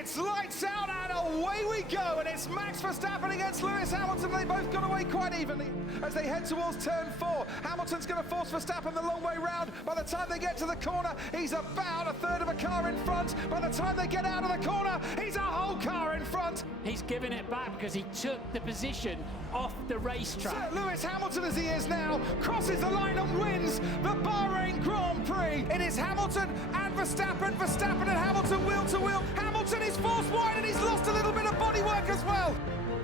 It's lights out and away we go, and it's Max Verstappen against Lewis Hamilton. They both got away quite evenly as they head towards turn 4. Hamilton's going to force Verstappen the long way round. By the time they get to the corner, he's about a third of a car in front. By the time they get out of the corner, he's a whole car in front. He's given it back because he took the position off the racetrack. Sir Lewis Hamilton, as he is now, crosses the line and wins the Bahrain Grand Prix. It is Hamilton and Verstappen, Verstappen and Hamilton wheel to wheel. Hamilton is forced wide and he's lost a little bit of bodywork as well.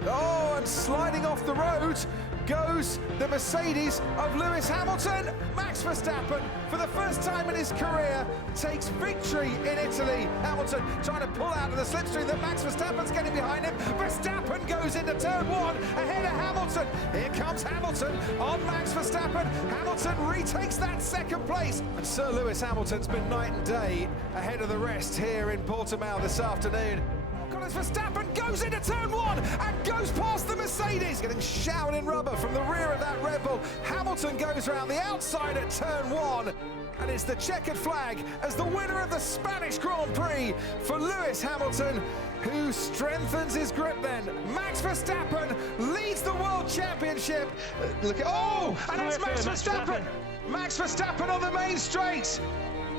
Oh, and sliding off the road goes the Mercedes of Lewis Hamilton. Max Verstappen, for the first time in his career, takes victory in Italy. Hamilton trying to pull out of the slipstream that Max Verstappen's getting behind him. Verstappen goes into turn 1 ahead of Hamilton. Here comes Hamilton on Max Verstappen. Hamilton retakes that second place. And Sir Lewis Hamilton's been night and day ahead of the rest here in Portimao this afternoon. As Verstappen goes into turn 1 and goes past the Mercedes, getting showered in rubber from the rear of that Red Bull. Hamilton goes round the outside at turn 1, and it's the checkered flag as the winner of the Spanish Grand Prix for Lewis Hamilton, who strengthens his grip then. Max Verstappen leads the World Championship. Look at, and it's Max Verstappen. Max Verstappen on the main straight,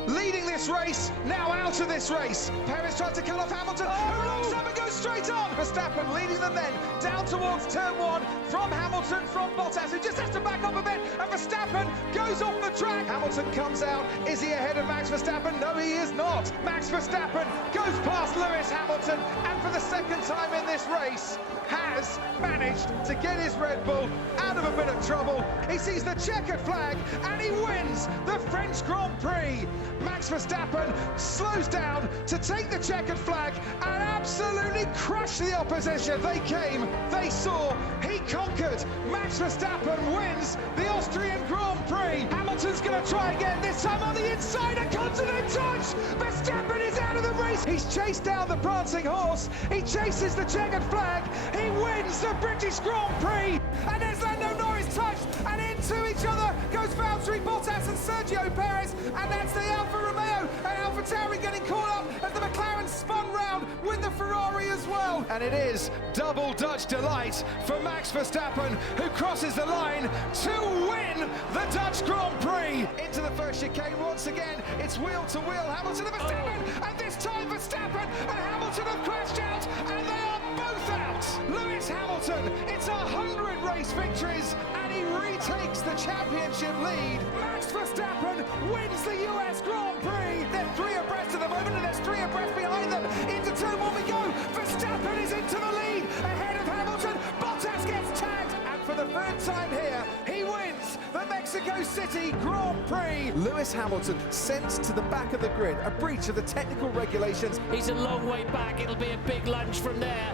leading this race, now out of this race. Perez tries to cut off Hamilton, who locks up and goes straight on. Verstappen leading them then down towards turn 1 from Hamilton, from Bottas, who just has to back up a bit, and Verstappen goes off the track. Hamilton comes out. Is he ahead of Max Verstappen? No, he is not. Max Verstappen goes past Lewis Hamilton, and for the second time in this race, has managed to get his Red Bull out of a bit of trouble. He sees the checkered flag, and he wins the French Grand Prix. Max Verstappen slows down to take the checkered flag and absolutely crush the opposition. They came, they saw, he conquered. Max Verstappen wins the Austrian Grand Prix. Hamilton's going to try again, this time on the inside, a continent touch. Verstappen is out of the race. He's chased down the prancing horse. He chases the checkered flag. He wins the British Grand Prix. And there's Lando Norris touched, and into each other goes Valtteri Bottas and Sergio Perez, and that's the Alfa Romeo and Alfa Tauri getting caught up as the McLaren spun round with the Ferrari as well. And it is double Dutch delight for Max Verstappen, who crosses the line to win the Dutch Grand Prix. Into the first chicane once again, it's wheel to wheel, Hamilton and Verstappen, and this time Verstappen and Hamilton have crashed out, and they are both out. Lewis Hamilton, it's 100 race victories, and he retakes the championship lead. Max Verstappen wins the US Grand Prix. They're 3 abreast at the moment, and there's 3 abreast behind them. Into turn 1 we go. Verstappen is into the lead ahead of Hamilton. Bottas gets tagged, and for the 3rd time here, he wins the Mexico City Grand Prix. Lewis Hamilton sent to the back of the grid, a breach of the technical regulations. He's a long way back. It'll be a big lunge from there.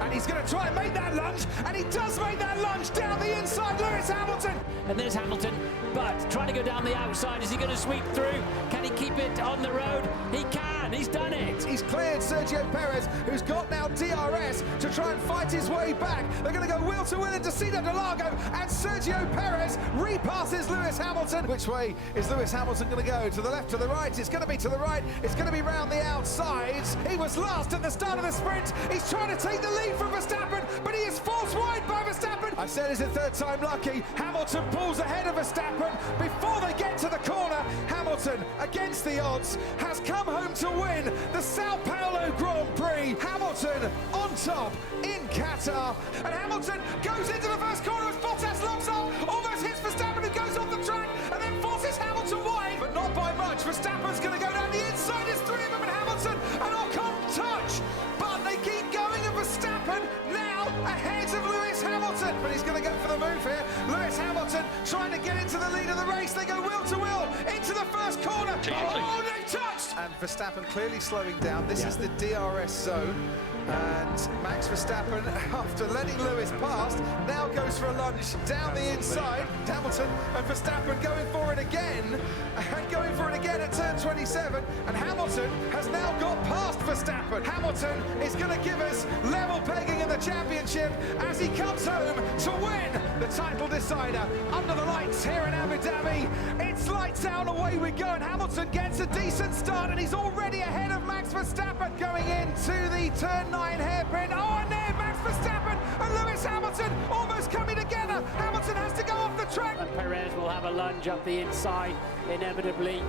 And he's going to try and make that lunge, and he does make that lunge down the inside. Lewis Hamilton. And there's Hamilton, but trying to go down the outside. Is he going to sweep through? Can he keep it on the road? He can. He's done it. He's cleared Sergio Perez, who's got now DRS to try and fight his way back. They're going to go wheel to wheel into Cito de Lago, and Sergio Perez repasses Lewis Hamilton. Which way is Lewis Hamilton going to go? To the left, to the right? It's going to be to the right. It's going to be round the outsides. He was last at the start of the sprint. He's trying to take the lead from Verstappen, but he is forced wide by Verstappen. I said it's a 3rd time lucky. Hamilton pulls ahead of Verstappen before they get to the corner. Hamilton, against the odds, has come home to win the Sao Paulo Grand Prix. Hamilton on top in Qatar, and Hamilton goes into the first corner as Bottas locks up, almost hits Verstappen, who goes off the track and then forces Hamilton wide, but not by much. Verstappen's going to go down the inside. There's 3 of them, and Hamilton and Ocon touch, but they keep going, and Verstappen now ahead of Lewis Hamilton, but he's going to go for the move here. Lewis Hamilton trying to get into the lead of the race. They go wheel to wheel into the first corner. Oh, they touched! And Verstappen clearly slowing down. This is the DRS zone. And Max Verstappen, after letting Lewis past, now goes for a lunge down the inside. Hamilton and Verstappen going for it again, and going for it again at turn 27. And Hamilton has now got past Verstappen. Hamilton is going to give us level pegging in the championship as he comes home to win the title decider under the lights here in Abu Dhabi. It's lights out, away we go, and Hamilton gets a decent start, and he's already ahead of Max Verstappen going into the turn 9 hairpin. Oh, and there, Max Verstappen and Lewis Hamilton almost coming together. Hamilton has to go off the track. And Perez will have a lunge up the inside, inevitably.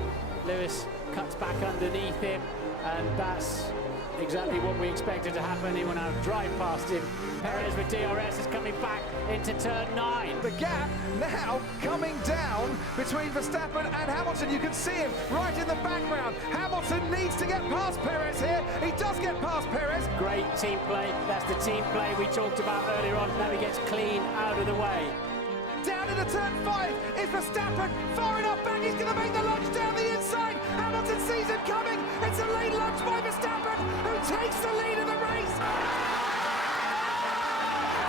Lewis cuts back underneath him, and that's exactly what we expected to happen. He will now drive past him. Perez with DRS is coming back into turn 9. The gap now coming down between Verstappen and Hamilton. You can see him right in the background. Hamilton needs to get past Perez here. He does get past Perez. Great team play. That's the team play we talked about earlier on. Now he gets clean out of the way. Down into turn 5 is Verstappen, far enough back, he's going to make the lunge down the inside. Hamilton sees him coming. It's a late lunge by Verstappen, who takes the lead of the race.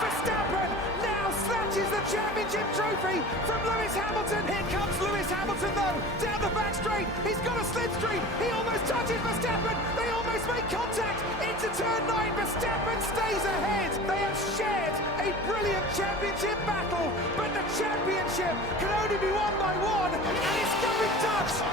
Verstappen now snatches the championship trophy from Lewis Hamilton. Here comes Lewis Hamilton though, down the back straight. He's got a slipstream. He almost touches Verstappen. They almost make contact into turn 9. Verstappen stays ahead. They have shared a brilliant championship battle, but the championship can only be won by one, and it's going Dutch.